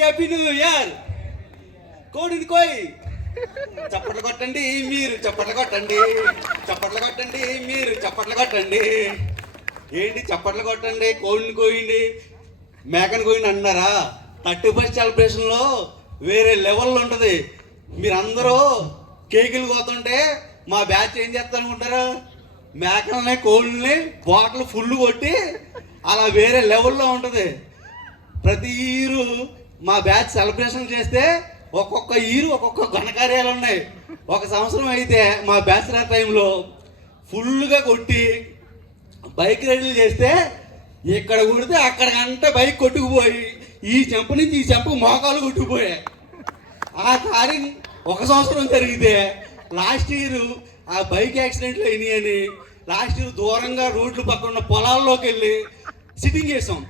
Happy new year. కోడిని కోయ్. చప్పట్లు కొట్టండి మీరు, చప్పట్లు కొట్టండి, చప్పట్లు కొట్టండి మీరు, చప్పట్లు కొట్టండి. ఏంటి చప్పట్లు కొట్టండి, కోడిని కోయండి, మేకను కోయండి అంటున్నారా? 31st సెలబ్రేషన్లో వేరే లెవెల్లో ఉంటుంది. మీరందరూ కేకులు కోతుంటే మా బ్యాచ్ ఏం చేస్తారనుకుంటారు? మేకల్ని కోళ్ళని బాటిల్ ఫుల్ కొట్టి అలా వేరే లెవెల్లో ఉంటుంది. ప్రతి ఇయరు మా బ్యాచ్ సెలబ్రేషన్ చేస్తే ఒక్కొక్క ఇయర్ ఒక్కొక్క ఘనకార్యాలు ఉన్నాయి. ఒక సంవత్సరం అయితే మా బ్యాచిలర్ టైంలో ఫుల్గా కొట్టి బైక్ రైడ్లు చేస్తే ఇక్కడ కొడితే అక్కడికంటే బైక్ కొట్టుకుపోయి ఈ చెంప నుంచి ఈ చెంప మోకాలు కొట్టుకుపోయాయి. ఆ కార్యం ఒక సంవత్సరం జరిగితే లాస్ట్ ఇయర్ ఆ బైక్ యాక్సిడెంట్లు అయినాయని లాస్ట్ ఇయర్ దూరంగా రోడ్లు పక్కన ఉన్న పొలాల్లోకి వెళ్ళి సిట్టింగ్ చేసాం.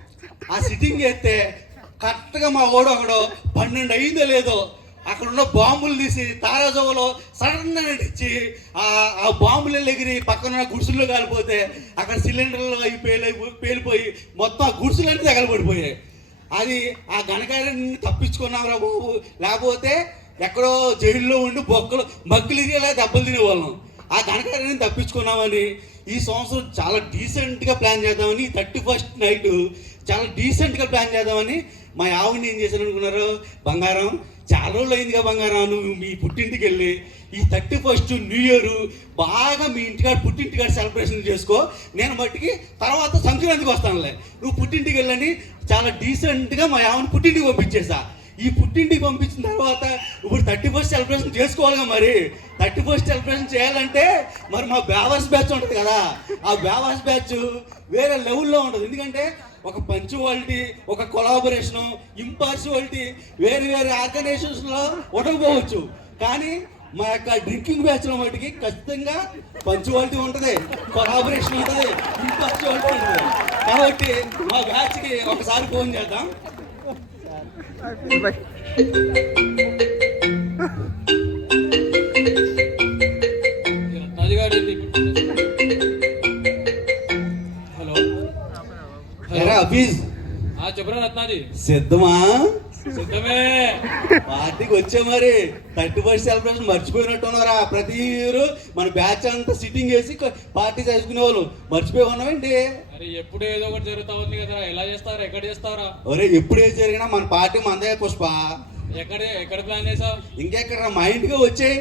ఆ సిట్టింగ్ చేస్తే కరెక్ట్గా మా ఓడు ఒకడు 12 అయిందో లేదో అక్కడ ఉన్న బాంబులు తీసి తారాజోవలో సడన్గా నడిచి ఆ బాంబులు ఎగిరి పక్కన గుడిసెల్లో కాలిపోతే అక్కడ సిలిండర్లు అవి పేలిపోయి మొత్తం ఆ గుడిసెలన్నీ తగలబడిపోయాయి. అది ఆ ఘనకార్యాన్ని తప్పించుకున్నాంరా బాబు, లేకపోతే ఎక్కడో జైల్లో ఉండి మగ్గులు ఇరిగేలా దెబ్బలు తినేవాళ్ళం. ఆ ఘనకార్యాన్ని తప్పించుకున్నామని ఈ సంవత్సరం చాలా డీసెంట్గా ప్లాన్ చేద్దామని 31st నైట్ చాలా డీసెంట్గా ప్లాన్ చేద్దామని మా ఆవిడని ఏం చేశాను అనుకున్నారు? బంగారం చాలా రోజులు అయిందిగా బంగారం, నువ్వు మీ పుట్టింటికి వెళ్ళి ఈ 31st న్యూ ఇయర్ బాగా మీ ఇంటికాడ పుట్టింటికాడ సెలబ్రేషన్ చేసుకో, నేను మట్టికి తర్వాత సంక్రాంతికి వస్తానులే, నువ్వు పుట్టింటికి వెళ్ళని చాలా డీసెంట్గా మా ఆవిడని పుట్టింటికి పంపించేసా. ఈ పుట్టింటికి పంపించిన తర్వాత ఇప్పుడు 31st సెలబ్రేషన్ చేసుకోవాలిగా. మరి 31st సెలబ్రేషన్ చేయాలంటే మరి మా బ్యావర్స్ బ్యాచ్ ఉంటుంది కదా, ఆ బ్యావర్స్ బ్యాచ్ వేరే లెవెల్లో ఉంటుంది. ఎందుకంటే ఒక పంచువాలిటీ, ఒక కొలాబరేషను, ఇంపార్షియాలిటీ వేరే వేరే ఆర్గనైజేషన్స్లో ఉండకపోవచ్చు, కానీ మా యొక్క డ్రింకింగ్ బ్యాచ్లో మటుకి ఖచ్చితంగా పంచువాలిటీ ఉంటుంది, కొలాబరేషన్ ఉంటుంది, ఇంపార్షియాలిటీ ఉంటుంది. కాబట్టి మా బ్యాచ్కి ఒకసారి ఫోన్ చేద్దాం. చెప్పరా రత్నాజీ? సిద్ధమా? సిద్ధమే. పార్టీకి వచ్చే మరి 31st సెలబ్రేషన్ మర్చిపోయినట్టున్నారా? ప్రతి ఇయర్ మన బ్యాచ్ అంతా సిట్టింగ్ వేసి పార్టీ చేసుకునే వాళ్ళు మర్చిపోయి ఉన్నామండి. అరే ఎప్పుడు ఏదో ఒకటి జరుగుతా ఉంది కదరా, ఎలా చేస్తారా, ఎక్కడ చేస్తారా? ఒరే ఎప్పుడు ఏది జరిగినా మన పార్టీ మందే పుష్ప. ఎక్కడ ప్లాన్ చేసావు? ఇంకెక్కడ మా ఇంటికి వచ్చాయి.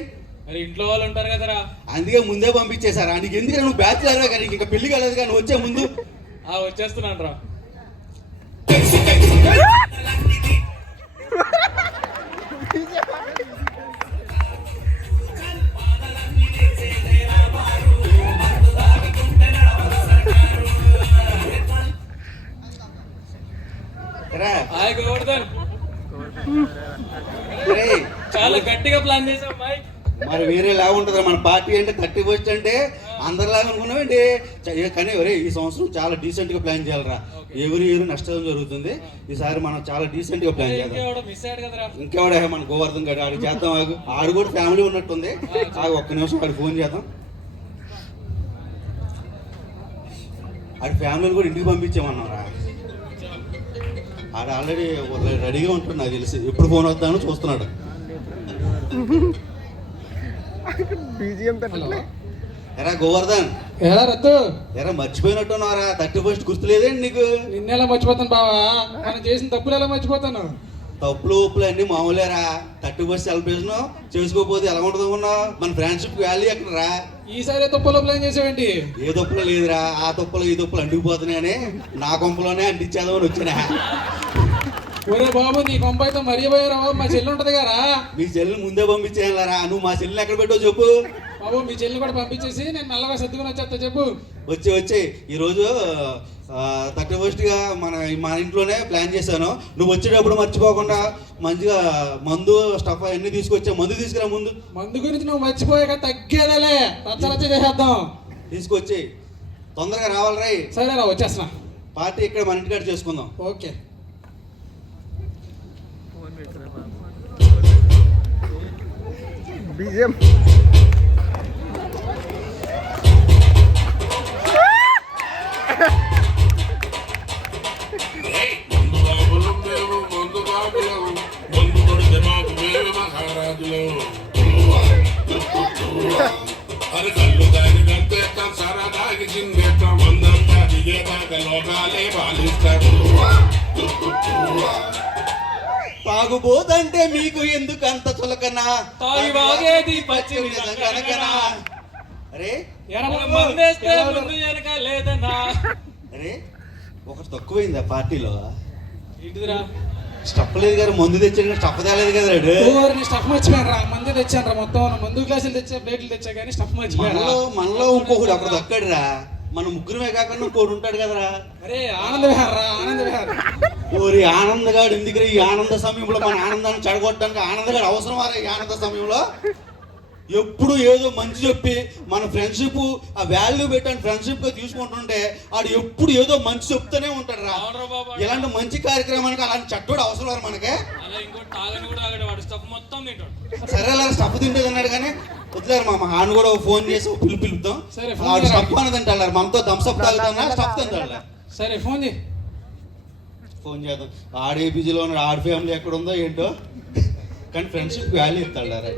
మరి ఇంట్లో వాళ్ళు ఉంటారు కదరా, అందుకే ముందే పంపించేశారా? నీకు ఎందుకంటే నువ్వు బ్యాచ్ లేరా కానీ ఇంకా పెళ్లి కాలేదు కానీ వచ్చే ముందు వచ్చేస్తున్నాను రా. చాలా గట్టిగా ప్లాన్ చేసాం మైక్. మరి వేరే లాగా ఉంటుంది మన పార్టీ అంటే 31st అంటే అందరిలాగా అనుకున్నామండి. కానీ ఒరే ఈ సంవత్సరం చాలా డీసెంట్ గా ప్లాన్ చేయాలరా. ఎవరి ఇయర్ నష్టం జరుగుతుంది, ఈసారి మనం చాలా డీసెంట్ గా ప్లాన్ చేద్దాం. ఇంకెవడ మన గోవర్ధన్ గారు ఆడు చేద్దాం. ఆడు కూడా ఫ్యామిలీ ఉన్నట్టుంది. ఒక్క నిమిషం ఆడు ఫోన్ చేద్దాం. ఆడి ఫ్యామిలీని కూడా ఇంటికి పంపించామన్నారా? ఆడు ఆల్రెడీ రెడీగా ఉంటుంది నాకు తెలిసి, ఎప్పుడు ఫోన్ వద్దామని చూస్తున్నాడు. ఎరా గోవర్ధన్, ఎలా రద్దు ఎరా మర్చిపోయినట్టున్నారా? 31st గుర్తులేదండి నీకు? నిన్నెలా మర్చిపోతాను బావా, మనం చేసిన తప్పులు ఎలా మర్చిపోతాను? తప్పులు ఒప్పులు అన్ని మామూలేరా. 31st సెలబ్రేషన్ చేసుకోకపోతే ఎలా ఉంటుంది అనుకున్నావు? మన ఫ్రెండ్షిప్ వాల్యూ ఎక్కడ రా? ఈసారి తప్పులో ప్లాన్ చేసావేంటి? ఏ తప్పులు లేదురా, ఆ తప్పులు ఈ తప్పులు అంటుకుపోతున్నాయని నా కొంపలోనే అంటించేద్దామని వచ్చినా. ఒరే బాబు, నీ కొంపైతే మర్చిపోయారా? మా చెల్లి ఉంటది కదా. మీ చెల్లిని ముందే పంపించేయాలరా. నువ్వు మా చెల్లిని ఎక్కడ పెట్టావు చెప్పు బాబు. మీ చెల్లిని కూడా పంపించేసి నేను నల్లగా సర్దుకుని వచ్చేస్తా చెప్పు. వచ్చి ఈరోజు 31st గా మన ఇంట్లోనే ప్లాన్ చేశాను. నువ్వు వచ్చేటప్పుడు మర్చిపోకుండా మంచిగా మందు స్టఫ్ అన్ని తీసుకొచ్చా. మందు తీసుకురా. మందు గురించి నువ్వు మర్చిపోయాక తగ్గేదేలే, రచ్చ చేసేద్దాం. తీసుకొచ్చి తొందరగా రావాలి రై. సరేరా వచ్చేస్తున్నా. పార్టీ ఇక్కడ మన ఇంటికాడ చేసుకుందాం. ఓకే. BGM ముందు బదులు అరే కళ్ళు దాగి గంతేస్తాం సరదాగి చిందేస్తాం వందంతా దిగేదాకా లోకాలే పాలిస్తారు. తాగుబోదంటే మీకు ఎందుకు అంత చులకనా? తాగి వాగేది పచ్చిని కనకనా? అరే మందేస్తే ముందు వెనక లేదన్నా. అరే ఒకటి తక్కువైందా పార్టీలో? ఏంటిదిరా? స్టఫ్ లేదు కదా, మందు తెచ్చాడు కానీ స్టఫ్ తేలేదు కదా రాడు. స్టఫ్ మర్చిపోయాను రా, మందు తెచ్చాను రా, మొత్తం మందు గ్లాసులు తెచ్చా, ప్లేట్లు తెచ్చా కానీ స్టఫ్ మర్చిపోయాను. మనలో ఇంకొకడు అక్కడ దక్కాడు రా, మన ముగ్గురమే కాకుండా ఇంకోడు ఉంటాడు కదరా. అరే ఆనంద విహార్ రా, ఆనంద విహార్. ఓరి ఆనందగాడు ఎందుకు ఈ ఆనంద సమయంలో మన ఆనందాన్ని చెడగొట్టడానికి? ఆనందగాడు అవసరం వారా ఈ ఆనంద సమయంలో? ఎప్పుడు ఏదో మంచి చెప్పి మన ఫ్రెండ్షిప్ ఆ వాల్యూ పెట్టని ఫ్రెండ్షిప్ గా తీసుకుంటుంటే ఆడు ఎప్పుడు ఏదో మంచి చెప్తూనే ఉంటాడు రా. ఇలాంటి మంచి కార్యక్రమానికి అలాంటి చట్టోడు అవసరం మనకే. సరే అలా స్టఫ్ తింటేది అన్నాడు కానీ వదిలేరు మా ఆయన కూడా ఫోన్ చేసి పిలుపుతాం. ఆడు స్టఫ్ అనేది అంటారు, మనతో థమ్స్అప్ తాగుతానా స్టఫ్ తింటాడు. సరే ఫోన్ చేయి. ఫోన్ చేద్దాం. ఆడే బిజీలో ఉన్నాడు, ఆడ ఫ్యామిలీ ఎక్కడ ఉందో ఏంటో కానీ ఫ్రెండ్షిప్ వాల్యూ ఇస్తాడు రా.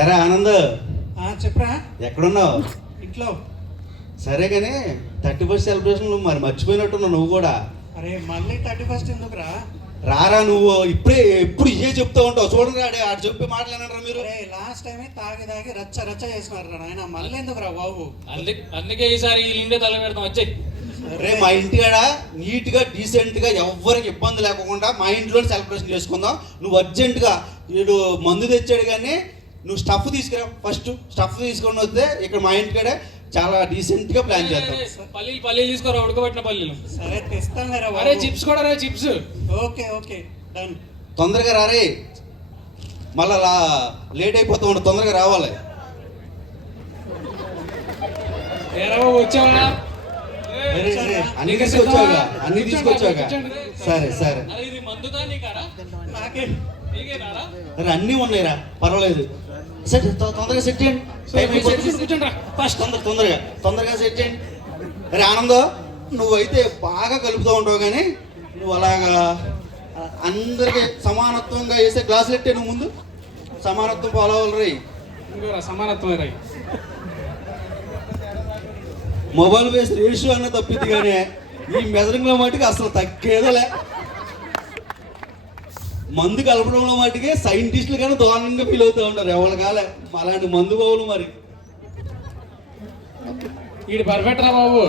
ఏరా ఆనంద్, చెప్పరా, ఎక్కడున్నావు? ఇంట్లో. సరే కానీ 31st సెలబ్రేషన్ మరి మర్చిపోయినట్టున్నావు నువ్వు కూడా. అరే మళ్ళీ 31st ఎందుకురా? రారా నువ్వు ఇప్పుడే ఎప్పుడు ఇవే చెప్తా ఉంటావు. చూడండి రాడే ఆడు చెప్పి మాట్లాడరా మీరు. లాస్ట్ టైం తాగి రచ్చ రచ్చ చేసినారు ఆయన, మళ్ళీ ఎందుకురా బాబు? అందుకే ఈసారి వీళ్ళిండే తల పెడతాం వచ్చాయి. రే మా ఇంటికాడ నీట్ గా డీసెంట్ గా ఎవరికి ఇబ్బంది లేకుండా మా ఇంట్లో సెలబ్రేషన్ చేసుకుందాం. నువ్వు అర్జెంట్ గా వీడు మందు తెచ్చాడు కానీ నువ్వు స్టఫ్ తీసుకురా. ఫస్ట్ స్టఫ్ తీసుకొని వస్తే ఇక్కడ మా ఇంటికాడే చాలా డీసెంట్ గా ప్లాన్ చేద్దాం. పల్లీలు తీసుకోరా, ఉడకబెట్టిన పల్లీలు. సరే తెస్తాను. అరే చిప్స్ కూడా రా, చిప్స్. Okay okay done. తొందరగా రారే, మళ్ళా లేట్ అయిపోతా ఉండు, తొందరగా రావాలి. వచ్చావా? అన్ని తీసుకొచ్చావుగా, అన్ని తీసుకొచ్చావుగా. సరే సరే, ఇది మందుదా నీకారా? నాకే నీకేనారా? అరే అన్నీ ఉన్నాయిరా, పర్వాలేదు. సెట్ తొందరగా సెట్ చేయండి, టైం అయిపోతుంది. ఫస్ట్ తొందరగా సెట్ చేయండి. అరే ఆనందో, నువ్వైతే బాగా కలుపుతూ ఉంటావు కానీ నువ్వు అలాగా అందరికి సమానత్వంగా వేసే గ్లాసులు ఎట్టే నువ్వు ముందు సమానత్వం ఫాలో అవ్వాలి రై. సమానత్వం రై. మొబైల్ బేస్ రేషియో అన్న తప్పిద్ది కానీ ఈ మెజరింగ్ లో మటుకు అసలు తగ్గేదలే. మందు కలపడంలో మటుకే సైంటిస్టులు కానీ దారుణంగా ఫీల్ అవుతూ ఉంటారు ఎవరి కాలే అలాంటి మందు బావులు. మరి వీడు పర్ఫెక్ట్ రా బాబు.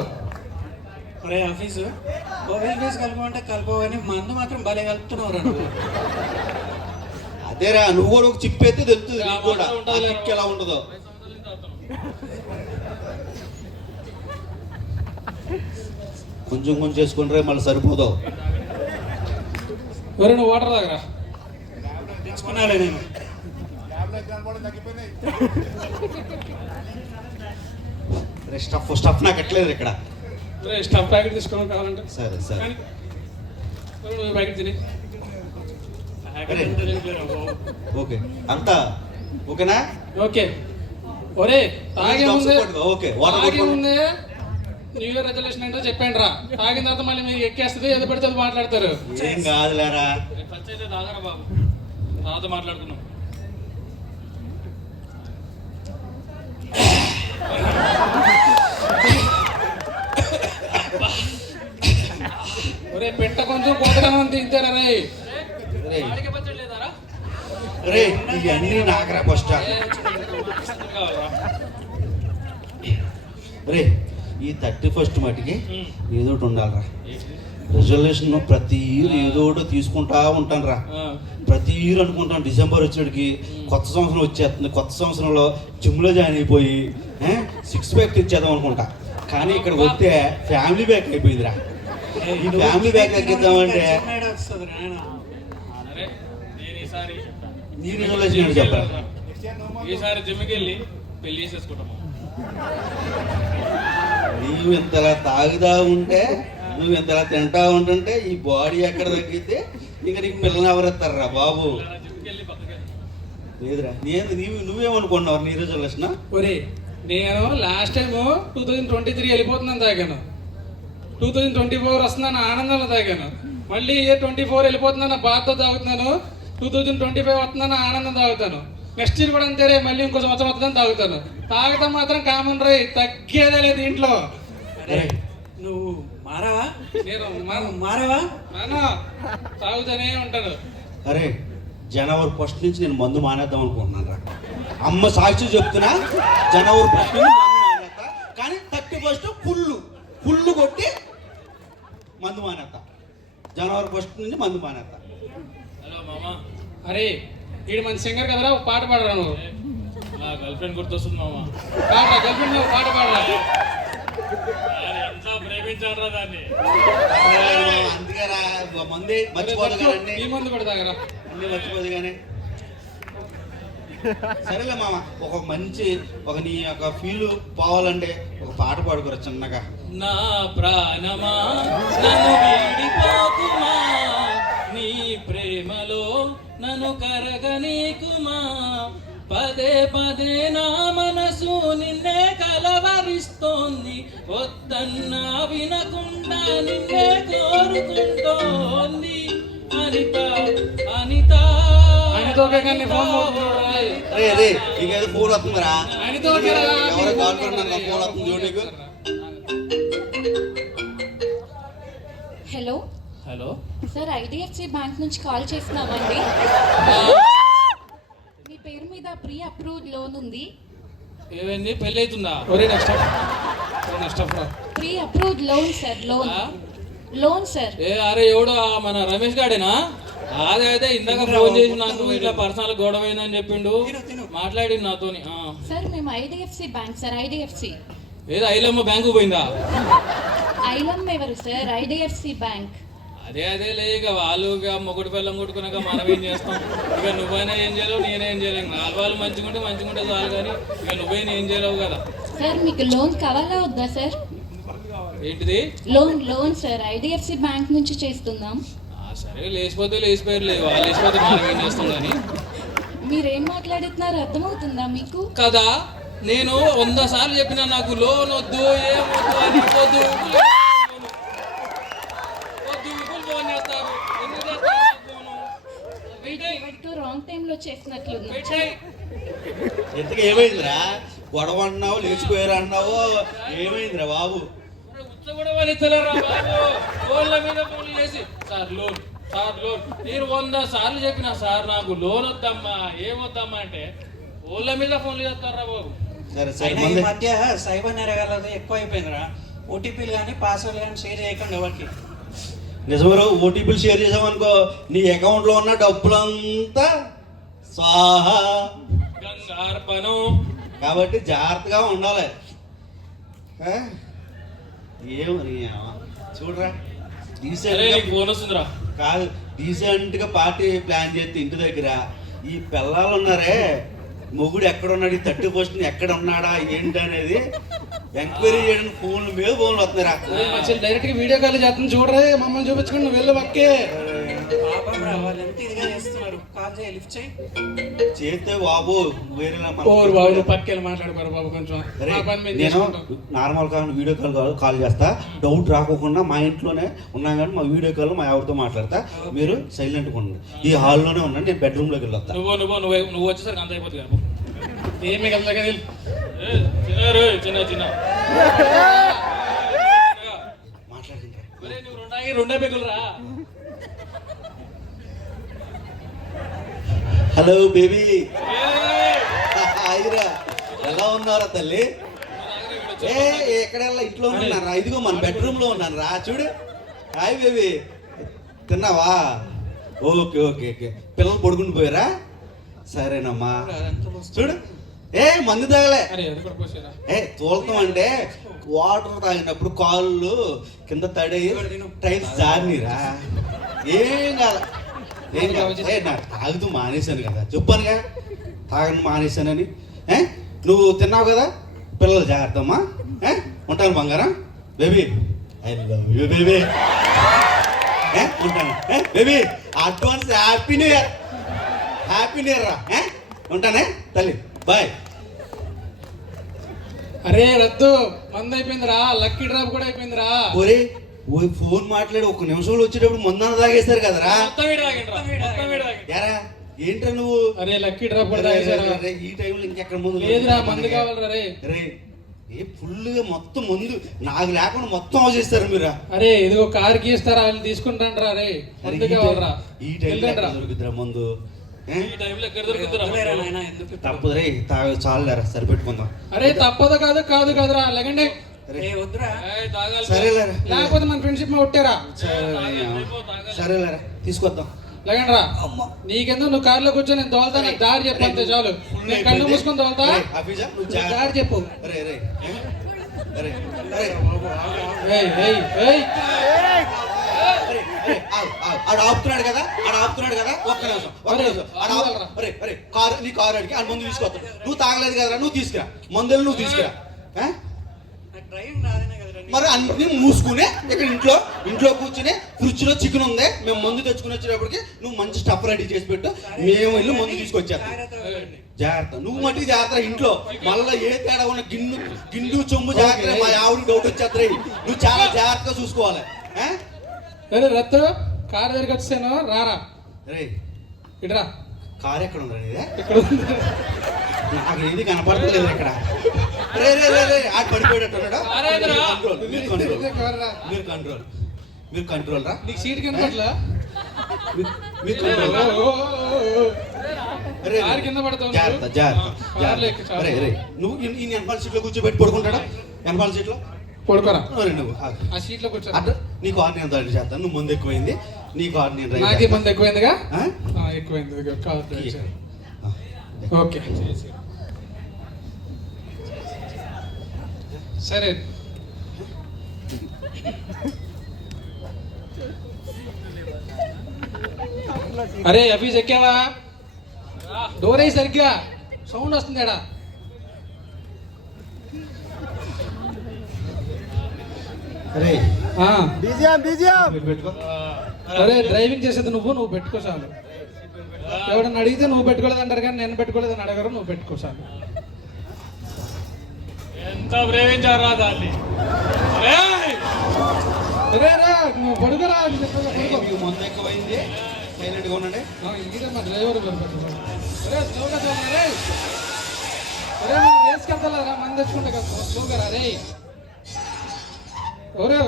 అరే ఆఫీసు మొబైల్ బేస్ కలపమంటే కలపవు కానీ మందు మాత్రం భలే కలుపుతున్నావు రా నువ్వు. అదేరా, నువ్వు కూడా ఒక చిప్ అయితే తెలుస్తుంది నీకు కూడా ఆ చిక్ ఎలా ఉండదో. కొంచెం కొంచెం చేసుకుంటారే మళ్ళీ సరిపోతావు. నువ్వు వాటర్ దగ్గర తెచ్చుకున్నాలే నేను. స్టఫ్ నాకు ఎట్లేదు ఇక్కడ. స్టఫ్ ప్యాకెట్ తీసుకోవడం కావాలంటే సరే సరే ప్యాకెట్ తిని. ఓకే అంతా ఓకేనా? ఓకే. ఒరే తాగే ముందే ఓకే తాగే ముందే న్యూ ఇయర్ రెజల్యూషన్ ఏంటో చెప్పండి రా. తాగిన తర్వాత మళ్ళీ మీరు ఎక్కేస్తుంది ఏదో పడితే అది మాట్లాడతారు. ఏం కాదులేరా, ఫస్ట్ అయితే తాగరా బాబు, తర్వాత మాట్లాడుకున్నాం. ఒరే పెట్ట కొంచెం కొత్తగా తింటారా రే. పచ్చడి లేదారా? రే ఇవన్నీ నాకరా ఫస్ట్. రే ఈ 31st మటుకి ఏదో ఒకటి ఉండాలిరా. రిజల్యూషన్ ప్రతి ఇయర్ ఏదో ఒకటి తీసుకుంటా ఉంటాను రా. ప్రతి ఇయర్ అనుకుంటాను డిసెంబర్ వచ్చేటికి కొత్త సంవత్సరం వచ్చేస్తుంది, కొత్త సంవత్సరంలో జిమ్లో జాయిన్ అయిపోయి 6 ప్యాక్ తెచ్చేద్దాం అనుకుంటా. కానీ ఇక్కడ వస్తే ఫ్యామిలీ బ్యాక్ అయిపోయిందిరా. ఈ ఫ్యామిలీ బ్యాక్ తగ్గిద్దామంటే నీ రిజల్యూషన్ చెప్పరా. ఈసారి జిమ్కి వెళ్ళి పెళ్లి చేసేసుకుంటాము. నీవు ఇంతలా తాగుతా ఉంటే, నువ్వు ఇంతలా తింటా ఉంటుంటే ఈ బాడీ ఎక్కడ తగ్గితే ఇక నీకు పిల్లలు ఎవరెత్తారా బాబు. లేదురా, నువ్వేమనుకున్నావు నీ రిజల్యూషన్? ఒరే నేను లాస్ట్ టైం 2023 వెళ్ళిపోతున్నాను తాగాను. 2024 వస్తుందన్న ఆనందంలో తాగాను. మళ్ళీ ఇయర్ 24 వెళ్ళిపోతుందన్న బాధతో తాగుతున్నాను. 2025 వస్తుందన్న ఆనందం తాగుతాను. నెక్స్ట్ ఇయర్ కూడా అంతే, మళ్ళీ ఇంకో సంవత్సరం వస్తుందని తాగుతాను. తాగటం మాత్రం కామన్ రై, తగ్గేదే లేదు దీంట్లో. అరే నువ్వు మారావా? నేను మారావా? తాగుతూనే ఉంటాను. అరే జనవరి 1 నుంచి నేను మందు మానేద్దాం అనుకుంటున్నాను రా. అమ్మ సాక్షి చెప్తున్నా, జనవరి 1 నుంచి మందు మానేస్తా. కానీ 31 ఫుల్ కొట్టి మందు మానేస్తా. జనవరి 1 నుంచి మందు మానేస్తా. హలో మామా, అరే వీడు మంచి సింగర్ కదరా, ఒక పాట పాడరా నువ్వు. నా గర్ల్ ఫ్రెండ్ గుర్తొస్తుంది మామా. పాడరా గర్ల్ఫ్రెండ్ నువ్వు పాట పాడరా. ఎంత ప్రేమించాడరా దాన్ని. అందుకే రా మంది మర్చిపోదు కానీ ఈ మందు కూడా తాగరా. అన్నీ మర్చిపోదు కానీ. సరేలే మామ, ఒక నీ యొక్క ఫీల్ పోవాలంటే ఒక పాట పాడుకోరా చిన్నగా. నా ప్రాణమా నన్ను వీడిపోకుమా, నీ ప్రేమలో నన్ను కరగనీకుమా, పదే పదే నా మనసు నిన్నే కలవరిస్తోంది, వద్దన్నా వినకుండా నిన్నే కోరుకుంటోంది. అనిత అనిత ఆయనతోకే కానీ ఫోన్ మోగుతున్నాడు. రే రే నీకేదో ఫోన్ వస్తుందిరా. ఆయనతోకే రా. ఎవరో కాల్ కొట్టినా ఫోన్ వస్తుంది చూడు నీకు. Hello hello sir, IDFC bank నుంచి కాల్ చేస్తున్నామండి. మీ పేరు మీద ప్రీ అప్రూవ్డ్ లోన్ ఉంది. ఏమైంది, పెళ్ళి అవుతుందా? ఒరే next pre approved loan sir, loan sir. అరే ఎవడు మన రమేష్ గాడేనా? అదే ఇందాక ఫోన్ చేసి నాకు ఇట్లా పర్సనల్ గొడవ అయిందని చెప్పిండు, మాట్లాడి నాతోని. సార్ మేము ఐడిఎఫ్సి బ్యాంక్ సార్, ఐడిఎఫ్సి. ఏదో ఐలమ్మ బ్యాంకు పోయిందా? ఐలమ్ ఎవరు సార్? IDFC bank. అదే ఇక వాళ్ళు ఇక మొగుడు పిల్లం కొట్టుకున్నాక మనం ఏం చేస్తాం. ఇక నువ్వైనా ఏం చేయలేవు, నేనేం చేయలేము. వాళ్ళు మంచిగుంటే చాలు, కానీ ఇక నువ్వైనా ఏం చేయలేవు కదా. సార్ మీకు లోన్ కావాలా వద్దా సార్? ఏంటిది? లోన్ సార్, ఐడిఎఫ్సి బ్యాంక్ నుంచి చేస్తున్నాం. సరే లేచిపోతే లేచిపోయారు, లేదు వాళ్ళు లేచిపోతే మనం ఏం చేస్తాం. కానీ మీరేం మాట్లాడుతున్నారు అర్థమవుతుందా మీకు? కదా నేను 100 సార్లు చెప్పినా నాకు లోన్ వద్దు, ఏమొద్దు అని. వద్దు ఫోన్ చేస్తారు, ఎందుకు చేస్తారు ఫోను? రాంగ్ టైంలో చేసినట్లుంది. ఇంతకు ఏమైందిరా? గొడవ అన్నావు, లేచిపోయారు అన్నావు, ఏమైందిరా బాబు? కూడా ఇస్తలేరా బాబు? ఫోన్ల మీద ఫోన్లు చేసి సార్ లోన్ నేను 100 సార్లు చెప్పిన సార్ నాకు లోన్ వద్దమ్మా, ఏమొద్దమ్మా అంటే ఫోన్ల మీద ఫోన్లు చేస్తారా బాబు. సరే అయినా ఈ మధ్య సైబర్ నేరగాళ్ళది ఎక్కువ అయిపోయిందిరా. ఓటీపీలు కానీ పాస్వర్డ్లు కానీ షేర్ చేయకండి ఎవరికి. నిజమరు, ఓటీపీలు షేర్ చేసామనుకో నీ అకౌంట్లో ఉన్న డబ్బులంతా స్వాహా. గంగార్పణం. కాబట్టి జాగ్రత్తగా ఉండాలి. ఏమని చూడరా, ఫోన్ వస్తుందిరా. కాదు డీసెంట్గా పార్టీ ప్లాన్ చేస్తే ఇంటి దగ్గర ఈ పిల్లలు ఉన్నారే, మొగుడు ఎక్కడున్నాడు, ఈ 31st ఎక్కడ ఉన్నాడా ఏంటి అనేది ఎంక్వైరీ చేయడానికి ఫోన్లు మీద ఫోన్లు వస్తున్నారా. డైరెక్ట్ గా వీడియో కాల్ చేస్తుంది చూడరే, మమ్మల్ని చూపించుకుని నువ్వు వెళ్ళు పక్కే. పాపం రా, వాళ్ళు ఎంత ఇదిగా చేస్తున్నారు. కాల్ చేయి, లిఫ్ట్ చేయి. చేస్తే బాబు వేరేలా బాబు నువ్వు పక్కెళ్ళి మాట్లాడుకోరు బాబు కొంచెం. నేను నార్మల్ కాల్ వీడియో కాల్ చేస్తా, డౌట్ రాకోకుండా మా ఇంట్లోనే ఉన్నాం కానీ మా వీడియో కాల్ మా ఎవరితో మాట్లాడతా, మీరు సైలెంట్గా ఉండండి. ఈ హాల్లోనే ఉండండి, నేను బెడ్రూమ్లోకి వెళ్ళొస్తా. నువ్వు వచ్చేసరికి అంత అయిపోతుంది కదా. ఏమి కదా చిన్న మాట్లాడుకుంటా. నువ్వు రెండే బెగులు రా. హలో బేబీ, హాయిరా, ఎలా ఉన్నారా తల్లి? ఎక్కడెల్లా ఇంట్లో ఉన్నారా? ఇదిగో మన బెడ్రూమ్లో ఉన్నాను రా, చూడు. హాయ్ బేబీ, తిన్నావా? Okay okay okay. పిల్లలు పడుకుని పోయారా? సరేనమ్మా. చూడు, మందు తాగలే. తోలుతాం అంటే వాటర్ తాగినప్పుడు కాళ్ళు కింద తడి టైల్స్ జారినిరా. ఏం కాదు, నాకు తాగుతూ మానేశాను కదా, చెప్పానుగా తాగని మానేశానని. నువ్వు తిన్నావు కదా, పిల్లలు జాగ్రత్తమ్మా. ఉంటాను బంగారం. Baby I love you baby. ఉంటాను baby. Advance happy new year. Happy new year రా. ఉంటానే తల్లి, బాయ్. అరే రద్దు, మంది అయిపోయిందిరా, లక్కీ డ్రాప్ కూడా అయిపోయిందిరా. ఒరే ఓ ఫోన్ మాట్లాడి ఒక నిమిషంలో వచ్చేటప్పుడు ముందన్న తాగేస్తారు కదరా. మొత్తం వీడు తాగిండ్రా, మొత్తం వీడు తాగిండు. యారా ఏంట్రా నువ్వు? అరే లక్కీ డ్రాప్ కూడా రే, తాగేశారా? రే, ఈ టైంలో ఇంకెక్కడ ముందు లేదురా మందు కావాలరా రే. రే ఏ ఫుల్గా మొత్తం ముందు నాకు లేకుండా మొత్తం అవసేస్తారు మీరా. అరే ఇదిగో కార్ గీస్తారా వాళ్ళు తీసుకుంటాండ్రా రే. మందు కావాలరా. ఈ టైంలో వెళ్ళండ్రా. దొరుకుతురా ముందు? ఈ టైంలో ఎక్కడ దొరుకుతురా వదిలేరా నాయనా, ఎందుకు ఇప్పుడు? తప్పదు రే, చాలులేరా సరిపెట్టుకుందాం. అరే తప్పదు కాదు కాదు కాదురా లేకండి. ఏ వద్దురా. ఏయ్, తాగాలి. సరేలేరా లేకపోతే మన ఫ్రెండ్షిప్ కొట్టారా. సరేలేరా తీసుకొద్దాం. లేకండి రా. నీకెందుకు నువ్వు కార్లో కూర్చొని నేను తోలుతా, నాకు దారి చెప్పు అంతే చాలు. నేను కళ్ళు మూసుకొని తోలుతా, ఆఫీసా నువ్వు నువ్వు దారి చెప్పు. రే రే రే రే ఏయ్ ఏయ్ ఏయ్ ఆడు ఆపుతున్నాడు కదా, ఒక్క నిమిషం అరే కారు నీ కారు అడిగి ఆ ముందు తీసుకొస్తాడు. నువ్వు తాగలేదు కదరా, నువ్వు తీసుకురా మందులు, నువ్వు తీసుకురా. నాకు డ్రైవింగ్ రాదనే కదరా. మరి అన్ని మూసుకునే ఇక్కడ ఇంట్లో కూర్చుని ఫ్రిడ్జ్ లో చికెన్ ఉంది, మేము మందు తెచ్చుకుని వచ్చేటప్పటికి నువ్వు మంచి స్టఫ్ రెడీ చేసి పెట్టు, మేము వెళ్ళి మందు తీసుకొచ్చేస్తాం. జాగ్రత్త, నువ్వు మట్టి జాగ్రత్త. ఇంట్లో మళ్ళీ ఏ తేడా ఉన్న గిండు చొమ్ము జాగ్రత్త. మా ఆవిడ డౌట్ వచ్చేస్తాయి, నువ్వు చాలా జాగ్రత్తగా చూసుకోవాలి. అరే రత్తు కార్ దగ్గరికి వచ్చాను రారా. రే ఇట్రా. కారు ఎక్కడ ఉందా నీదే? ఇక్కడ ఉంది. నాకు ఏది కనపడలేదు ఇక్కడ. రే రే రే రే ఆడు పడిపోయేటట్టున్నాడా? మీరు కంట్రోల్ రా. నీకు సీట్ కనపట్లా? మీరు కంట్రోల్ రా. కారు కింద పడతావు జాగ్రత్త నువ్వు. జాగ్రత్త కార్లో ఎక్కి చాలు. రే రే నువ్వు ఈ వెనకాల సీట్లో కూర్చోబెట్టి పడుకుంటాడా? వెనకాల సీట్లో పడుకోరా. నువ్వు ఆ సీట్లో కూర్చో. అటు నీ కార్ నేను డ్రైవ్ చేస్తాను, నువ్వు ముందు ఎక్కువైంది నీ కార్ నేను డ్రైవ్ నాకే మంది ఎక్కువైందిగా. చేస్తాను. ఎక్కువైంది ఇదిగో కార్ డ్రైవ్ చేయాలి. ఓకే సరే. అరే అఫీస్ ఎక్కావా? డోర్ అయ్యి సరిగ్గా సౌండ్ వస్తుంది ఎడా. రే పెట్టుకో. అరే డ్రైవింగ్ చేసేది నువ్వు పెట్టుకో చాలు. ఎవడన్నా అడిగితే నువ్వు పెట్టుకోలేదు అంటారు కానీ నేను పెట్టుకోలేదని అడగరు. నువ్వు పెట్టుకో చాలు. ఎంత ప్రేమించారా దాన్ని. ఏయ్! అరే రా నువ్వు పడుకోరా అని చెప్పాను. పడుకో. మీకు ముందు ఎక్కువైంది, సైలెంట్గా ఉండండి. ఇదే మా డ్రైవర్. అరే స్లోగా చాలు. అరే అరే మనం రేస్కి వెళ్తలేరా మంది తెచ్చుకుంటే కదా స్లోగా రా. రే ఎవరు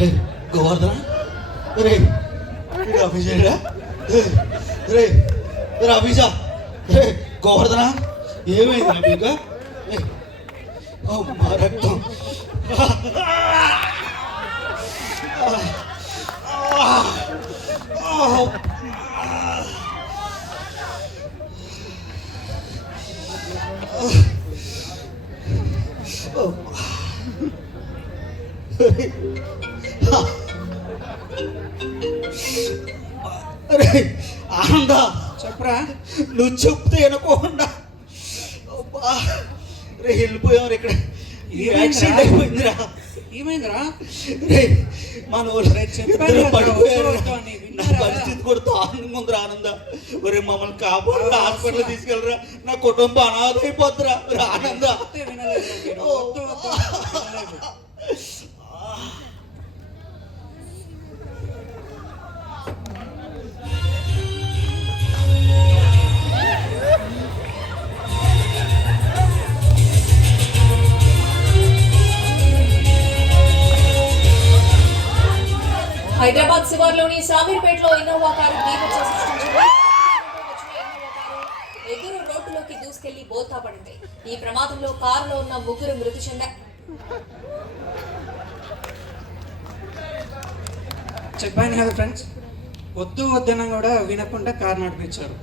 రే గోవర్ధన రే ఆఫీసా రే ఆఫీసా రే గోవర్ధన ఏమైంది మీకు? మా రక్తం ఆనంద చెప్పరా. నువ్వు చెప్తే అనుకోకుండా రే వెళ్ళిపోయావు. ఇక్కడ యాక్సిడెంట్ అయిపోయిందిరా. ఏమైందిరా? రే మన చెప్పాను కదా, పడిపోయారు. వద్దు అని నా విన్నారా? పరిస్థితి కూడా దారుణంగా ఉందిరా ఆనంద. ఒరే మమ్మల్ని కాపాడు, హాస్పిటల్ తీసుకెళ్ళరా, నా కుటుంబం అనాథ అయిపోద్దురా. ఆనంద చెప్తే వినలేదు మీరు. వద్దు, వద్దు, వినలేదు. హైదరాబాద్ శివార్లోని సామీర్పేటలో ఇన్నోవా కారు బీభత్సం సృష్టించింది. ఎదురు రోడ్డులోకి దూసుకెళ్లి బోల్తా పడింది. ఈ ప్రమాదంలో కారులో ఉన్న ముగ్గురు మృతి చెందారు. చెప్పాను కదా ఫ్రెండ్స్, వద్దు వద్దన కూడా వినకుండా కారు నడిపించారు.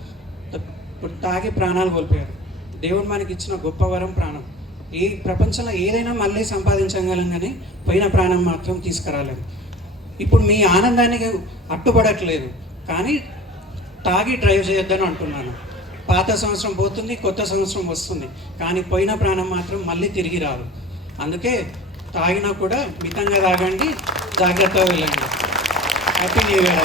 ఇప్పుడు తాగి ప్రాణాలు కోల్పోయారు. దేవుడు మనకి ఇచ్చిన గొప్ప వరం ప్రాణం. ఈ ప్రపంచంలో ఏదైనా మళ్ళీ సంపాదించగలం కానీ పోయిన ప్రాణం మాత్రం తీసుకురాలేము. ఇప్పుడు మీ ఆనందానికి అడ్డుపడట్లేదు కానీ తాగి డ్రైవ్ చేయొద్దని అంటున్నాను. పాత సంవత్సరం పోతుంది, కొత్త సంవత్సరం వస్తుంది, కానీ పోయిన ప్రాణం మాత్రం మళ్ళీ తిరిగి రాదు. అందుకే తాగినా కూడా మితంగా తాగండి, జాగ్రత్తగా వెళ్ళండి. Happy new year.